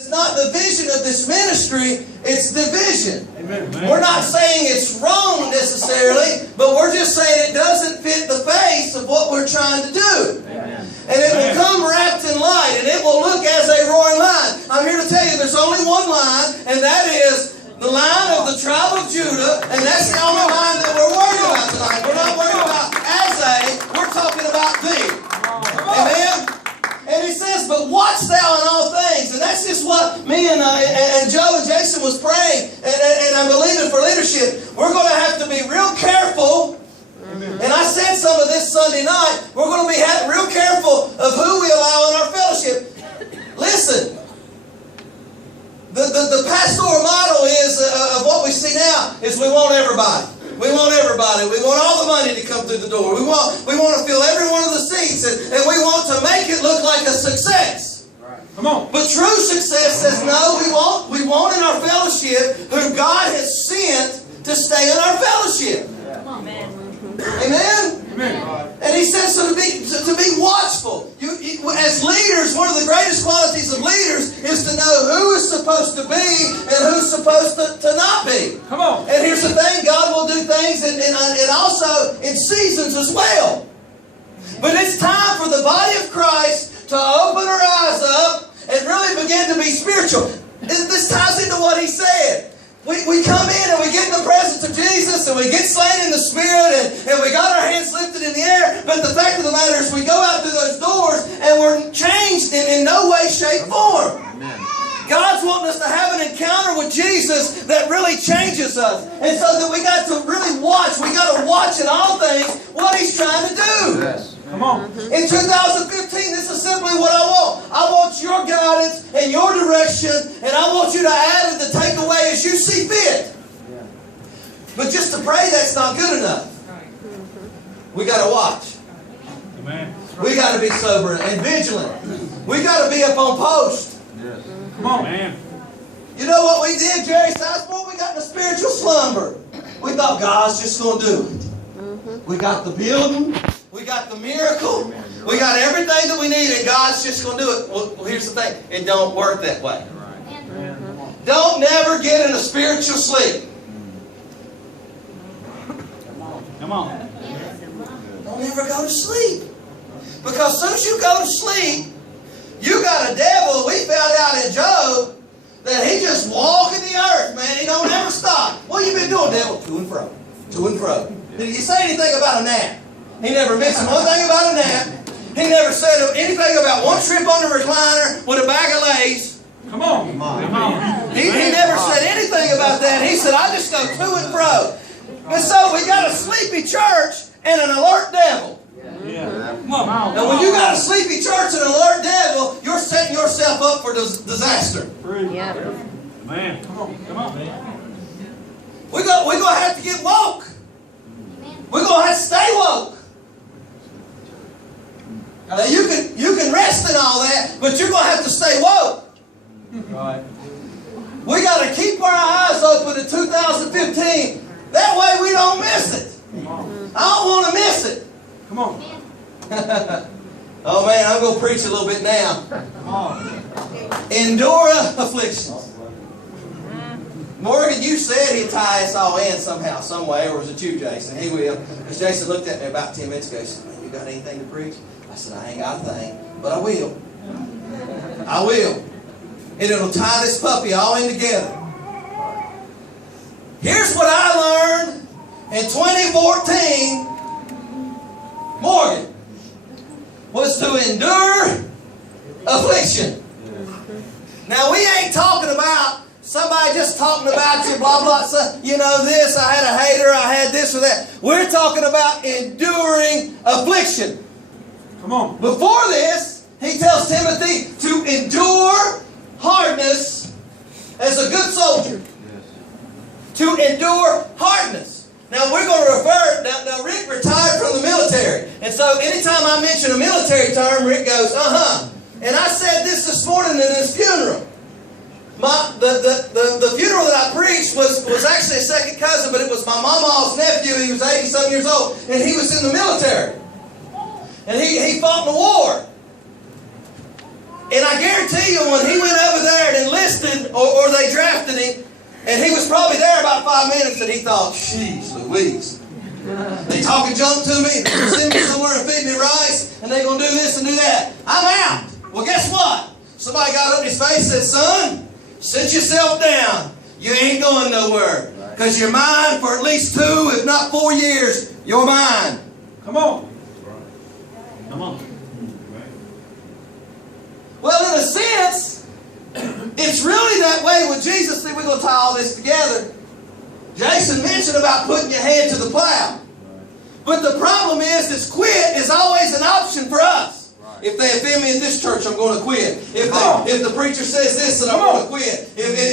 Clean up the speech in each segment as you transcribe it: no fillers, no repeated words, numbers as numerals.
It's not the vision of this ministry, it's the vision. Amen. We're not saying it's wrong necessarily, but we're just saying it doesn't fit the face of what we're trying to do. Amen. And it will come wrapped in light, and it will look as a roaring lion. I'm here to tell you there's only one line, and that is the line of the tribe of Judah, and that's the only line that we're worried about tonight. We're not worried about as a, we're talking about thee. Amen? And he says, but watch thou in all things. And that's just what me and Joe and Jason was praying, and I'm believing for leadership. We're going to have to be real careful. And I said some of this Sunday night. We're going to be real careful of who we allow in our fellowship. Listen, the pastoral model is of what we see now is we want everybody. We want everybody. We want all the money to come through the door. We want to fill every one of the seats, and we want to make it look like a success. Right. Come on. But true success says no. We want in our fellowship who God has sent to stay in our fellowship. Come on, man. Amen? Amen. And he says to be watchful. As leaders, one of the greatest qualities of leaders is to know who is supposed to be and who's supposed to not be. Come on. And here's the thing, God will do things and also in seasons as well. But it's time for the body of Christ to open our eyes up and really begin to be spiritual. This ties into what he said. We come in and we get in the presence of Jesus and we get slain in the Spirit and we got our hands lifted in the air. But the fact of the matter is we go out through those doors and we're changed in no way, shape, form. Amen. God's wanting us to have an encounter with Jesus that really changes us. And so that we got to really watch. We got to watch in all things what He's trying to do. Yes. Come on. In 2015, this is simply what I want. I want your guidance and your direction, and I want you to add and to take away as you see fit. Yeah. But just to pray, that's not good enough. We got to watch. Amen. We got to be sober and vigilant. We got to be up on post. Yes. Come on, man. You know what we did, Jerry Sizemore? We got in a spiritual slumber. We thought God's just going to do it. We got the building. We got the miracle. We got everything that we need, and God's just going to do it. Well, here's the thing. It don't work that way. Don't never get in a spiritual sleep. Come on. Don't ever go to sleep. Because as soon as you go to sleep, you got a devil. We found out in Job that he just walking the earth, man. He don't ever stop. What you been doing, devil? To and fro. To and fro. Did he say anything about a nap? He never mentioned one thing about a nap. He never said anything about one trip on the recliner with a bag of Lay's. Come on. Come on. He never said anything about that. He said, I just go to and fro. And so we got a sleepy church and an alert devil. Yeah. Come on. And when you got a sleepy church and an alert devil, you're setting yourself up for disaster. Yeah. Man. Come on. Come on, man. We're going to have to get woke. We're going to have to stay woke. Now you can rest in all that, but you're going to have to stay woke. Right. We got to keep our eyes open in 2015. That way we don't miss it. I don't want to miss it. Come on. Oh man, I'm going to preach a little bit now. Come on. Endure afflictions. Morgan, you said he'd tie us all in somehow, some way, or was it you, Jason? He will. Because Jason looked at me about 10 minutes ago. He said, man, you got anything to preach? I said, I ain't got a thing, but I will. I will. And it'll tie this puppy all in together. Here's what I learned in 2014, Morgan, was to endure affliction. Now, we ain't talking about somebody just talking about you, blah, blah, so, you know, this, I had a hater, I had this or that. We're talking about enduring affliction. Come on. Before this, he tells Timothy to endure hardness as a good soldier. Yes. To endure hardness. Now, we're going to refer, now Rick retired from the military. And so, anytime I mention a military term, Rick goes, uh-huh. And I said this morning in his funeral. The funeral that I preached was actually a second cousin, but it was my mama's nephew. He was 80-some years old, and he was in the military. And he fought in the war. And I guarantee you, when he went over there and And he was probably there about 5 minutes, and he thought, "Jeez Louise. They talking junk to me, they're sending me somewhere and feeding me rice, and they're going to do this and do that. I'm out." Well, guess what? Somebody got up in his face and said, "Son, sit yourself down. You ain't going nowhere. Because you're mine for at least 2, if not 4 years. You're mine." Come on. Come on. Well, in a sense, it's really that way with Jesus. See, we're going to tie all this together. Jason mentioned about putting your hand to the plow. But the problem is quit is always an option for us. If they offend me at this church, I'm going to quit. If the preacher says this, then I'm going to quit. If they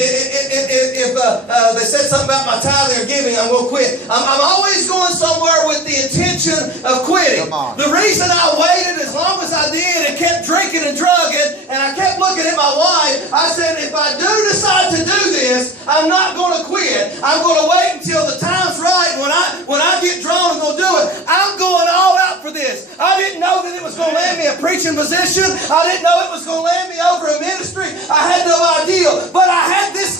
said something about my tithing or giving, I'm going to quit. I'm always going somewhere with the intention of quitting. The reason I waited as long as I did and kept drinking and drugging, and I kept looking at my wife, I said, if I do decide to do this, I'm not going to quit. I'm going to wait until the time's right. When I get drawn, I'm going to do it. I'm going all out for this. I didn't know that it was going to land me a preaching position. I didn't know it was going to land me over a ministry. I had no idea. But I had this